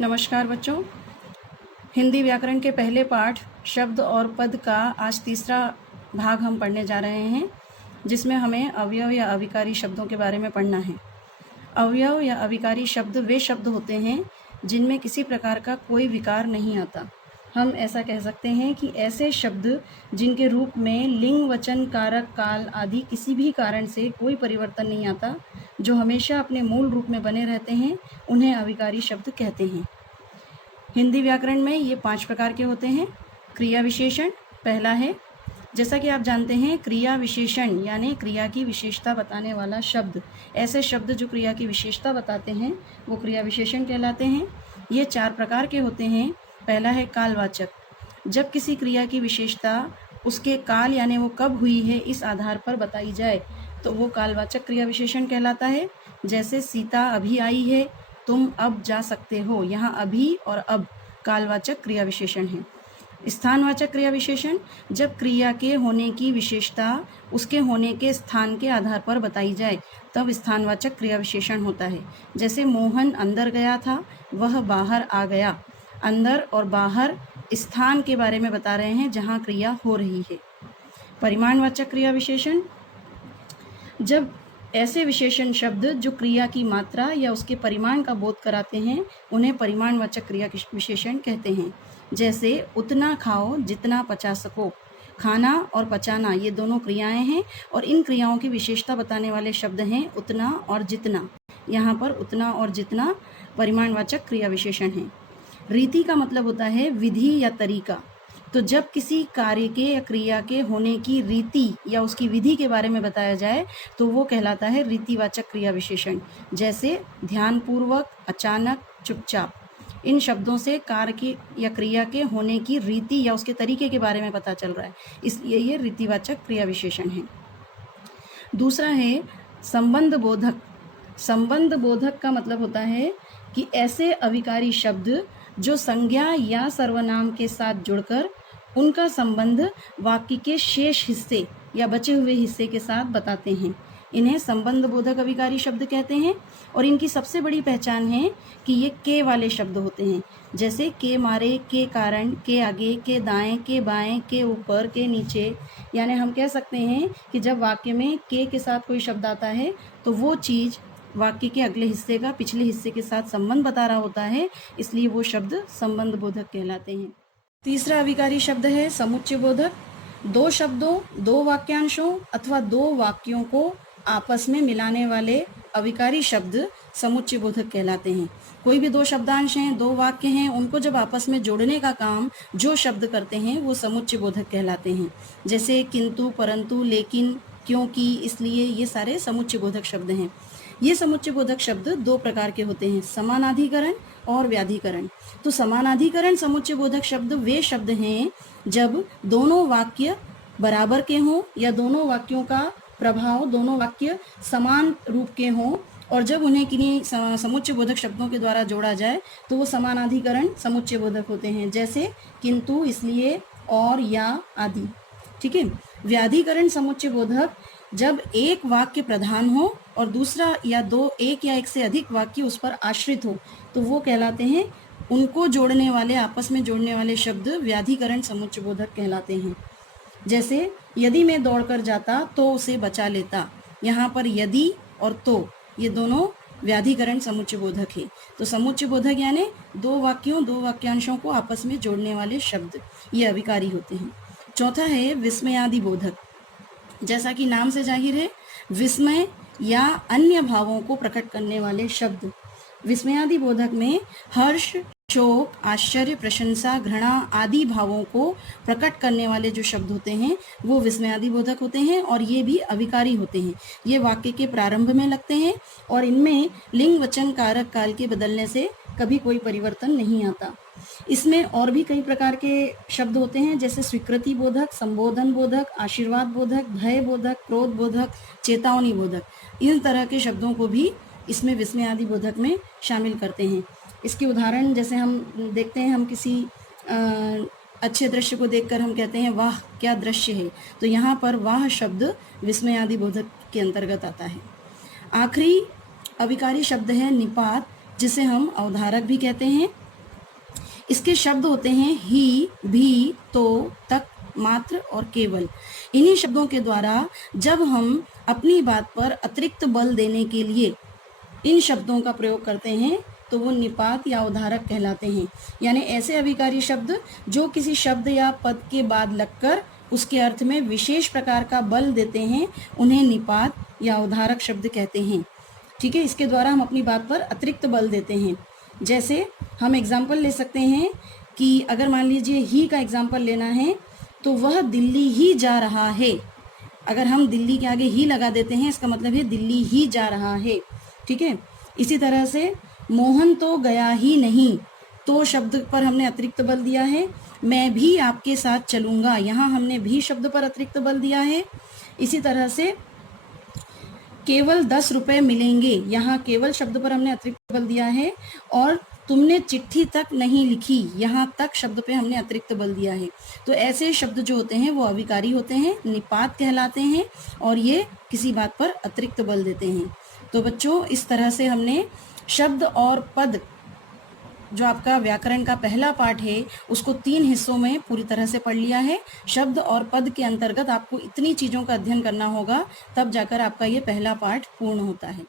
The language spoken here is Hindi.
नमस्कार बच्चों। हिंदी व्याकरण के पहले पाठ शब्द और पद का आज तीसरा भाग हम पढ़ने जा रहे हैं, जिसमें हमें अवयव या अविकारी शब्दों के बारे में पढ़ना है। अवयव या अविकारी शब्द वे शब्द होते हैं जिनमें किसी प्रकार का कोई विकार नहीं आता। हम ऐसा कह सकते हैं कि ऐसे शब्द जिनके रूप में लिंग, वचन, कारक, काल आदि किसी भी कारण से कोई परिवर्तन नहीं आता, जो हमेशा अपने मूल रूप में बने रहते हैं, उन्हें अविकारी शब्द कहते हैं। हिंदी व्याकरण में ये 5 प्रकार के होते हैं। क्रिया विशेषण पहला है। जैसा कि आप जानते हैं, क्रिया विशेषण यानी क्रिया की विशेषता बताने वाला शब्द, ऐसे शब्द जो क्रिया की विशेषता बताते हैं वो क्रिया विशेषण कहलाते हैं। ये 4 प्रकार के होते हैं। पहला है कालवाचक। जब किसी क्रिया की विशेषता उसके काल यानी वो कब हुई है इस आधार पर बताई जाए तो वो कालवाचक क्रिया विशेषण कहलाता है। जैसे सीता अभी आई है, तुम अब जा सकते हो। यहाँ अभी और अब कालवाचक क्रिया विशेषण है। स्थानवाचक क्रिया विशेषण, जब क्रिया के होने की विशेषता उसके होने के स्थान के आधार पर बताई जाए तब स्थानवाचक क्रिया विशेषण होता है। जैसे मोहन अंदर गया था, वह बाहर आ गया। अंदर और बाहर स्थान के बारे में बता रहे हैं जहाँ क्रिया हो रही है। परिमाणवाचक क्रिया विशेषण, जब ऐसे विशेषण शब्द जो क्रिया की मात्रा या उसके परिमाण का बोध कराते हैं उन्हें परिमाणवाचक क्रिया विशेषण कहते हैं। जैसे उतना खाओ जितना पचा सको। खाना और पचाना ये दोनों क्रियाएं हैं और इन क्रियाओं की विशेषता बताने वाले शब्द हैं उतना और जितना। यहाँ पर उतना और जितना परिमाणवाचक क्रिया विशेषण है। रीति का मतलब होता है विधि या तरीका। तो जब किसी कार्य के या क्रिया के होने की रीति या उसकी विधि के बारे में बताया जाए तो वो कहलाता है रीतिवाचक क्रिया विशेषण। जैसे ध्यानपूर्वक, अचानक, चुपचाप। इन शब्दों से कार्य की या क्रिया के होने की रीति या उसके तरीके के बारे में पता चल रहा है, इसलिए ये रीतिवाचक क्रिया विशेषण है। दूसरा है संबंध बोधक। संबंध बोधक का मतलब होता है कि ऐसे अविकारी शब्द जो संज्ञा या सर्वनाम के साथ जुड़कर उनका संबंध वाक्य के शेष हिस्से या बचे हुए हिस्से के साथ बताते हैं, इन्हें संबंध बोधक अविकारी शब्द कहते हैं। और इनकी सबसे बड़ी पहचान है कि ये के वाले शब्द होते हैं। जैसे के मारे, के कारण, के आगे, के दाएं, के बाएं, के ऊपर, के नीचे। यानी हम कह सकते हैं कि जब वाक्य में के साथ कोई शब्द आता है तो वो चीज़ वाक्य के अगले हिस्से का पिछले हिस्से के साथ संबंध बता रहा होता है, इसलिए वो शब्द संबंध बोधक कहलाते हैं। तीसरा अविकारी शब्द है समुच्चय बोधक। 2 शब्दों, 2 वाक्यांशों अथवा 2 वाक्यों को आपस में मिलाने वाले अविकारी शब्द समुच्चय बोधक कहलाते हैं। कोई भी 2 शब्दांश हैं, 2 वाक्य हैं, उनको जब आपस में जोड़ने का काम जो शब्द करते हैं वो समुच्चय बोधक कहलाते हैं। जैसे किंतु, परंतु, लेकिन, क्योंकि, इसलिए, ये सारे समुच्चय बोधक शब्द हैं। ये समुच्चय बोधक शब्द 2 प्रकार के होते हैं, समानाधिकरण और व्याधिकरण। तो समानाधिकरण समुच्चय बोधक शब्द वे शब्द हैं जब दोनों वाक्य बराबर के हों या दोनों वाक्यों का प्रभाव, दोनों वाक्य समान रूप के हों और जब उन्हें किन्हीं समुच्चय बोधक शब्दों के द्वारा जोड़ा जाए तो वो समानाधिकरण समुच्चय बोधक होते हैं। जैसे किंतु, इसलिए, और, या आदि। ठीक है। व्याधिकरण समुच्चय बोधक, जब एक वाक्य प्रधान हो और दूसरा या 2, 1 या 1 से अधिक वाक्य उस पर आश्रित हो तो वो कहलाते हैं, उनको जोड़ने वाले, आपस में जोड़ने वाले शब्द व्याधिकरण समुच्चय बोधक कहलाते हैं। जैसे यदि मैं दौड़कर जाता तो उसे बचा लेता। यहाँ पर यदि और तो ये दोनों व्याधिकरण समुच्चय बोधक है। तो समुच्चय बोधक यानी 2 वाक्यों, 2 वाक्यांशों को आपस में जोड़ने वाले शब्द, ये अविकारी होते हैं। चौथा है विस्मयादि बोधक। जैसा कि नाम से जाहिर है, विस्मय या अन्य भावों को प्रकट करने वाले शब्द। विस्मयादि बोधक में हर्ष, शोक, आश्चर्य, प्रशंसा, घृणा आदि भावों को प्रकट करने वाले जो शब्द होते हैं वो विस्मयादि बोधक होते हैं और ये भी अविकारी होते हैं। ये वाक्य के प्रारंभ में लगते हैं और इनमें लिंग, वचन, कारक, काल के बदलने से कभी कोई परिवर्तन नहीं आता। इसमें और भी कई प्रकार के शब्द होते हैं, जैसे स्वीकृति बोधक, संबोधन बोधक, आशीर्वाद बोधक, भय बोधक, क्रोध बोधक, चेतावनी बोधक। इन तरह के शब्दों को भी इसमें विस्मयादि बोधक में शामिल करते हैं। इसके उदाहरण जैसे हम देखते हैं, हम किसी अच्छे दृश्य को देखकर हम कहते हैं वाह क्या दृश्य है, तो यहाँ पर वाह शब्द विस्मयादि बोधक के अंतर्गत आता है। आखिरी अविकारी शब्द है निपात, जिसे हम अवधारक भी कहते हैं। इसके शब्द होते हैं ही, भी, तो, तक, मात्र और केवल। इन्हीं शब्दों के द्वारा जब हम अपनी बात पर अतिरिक्त बल देने के लिए इन शब्दों का प्रयोग करते हैं तो वो निपात या उद्धारक कहलाते हैं। यानी ऐसे अभिकारी शब्द जो किसी शब्द या पद के बाद लगकर उसके अर्थ में विशेष प्रकार का बल देते हैं, उन्हें निपात या उद्धारक शब्द कहते हैं। ठीक है, इसके द्वारा हम अपनी बात पर अतिरिक्त बल देते हैं। जैसे हम एग्जाम्पल ले सकते हैं कि अगर मान लीजिए ही का एग्जाम्पल लेना है तो वह दिल्ली ही जा रहा है। अगर हम दिल्ली के आगे ही लगा देते हैं इसका मतलब है दिल्ली ही जा रहा है। ठीक है, इसी तरह से मोहन तो गया ही नहीं, तो शब्द पर हमने अतिरिक्त बल दिया है। मैं भी आपके साथ चलूँगा, यहाँ हमने भी शब्द पर अतिरिक्त बल दिया है। इसी तरह से केवल 10 रुपये मिलेंगे, यहाँ केवल शब्द पर हमने अतिरिक्त बल दिया है। और तुमने चिट्ठी तक नहीं लिखी, यहाँ तक शब्द पे हमने अतिरिक्त बल दिया है। तो ऐसे शब्द जो होते हैं वो अविकारी होते हैं, निपात कहलाते हैं और ये किसी बात पर अतिरिक्त बल देते हैं। तो बच्चों, इस तरह से हमने शब्द और पद, जो आपका व्याकरण का पहला पार्ट है, उसको 3 हिस्सों में पूरी तरह से पढ़ लिया है। शब्द और पद के अंतर्गत आपको इतनी चीज़ों का अध्ययन करना होगा, तब जाकर आपका ये पहला पार्ट पूर्ण होता है।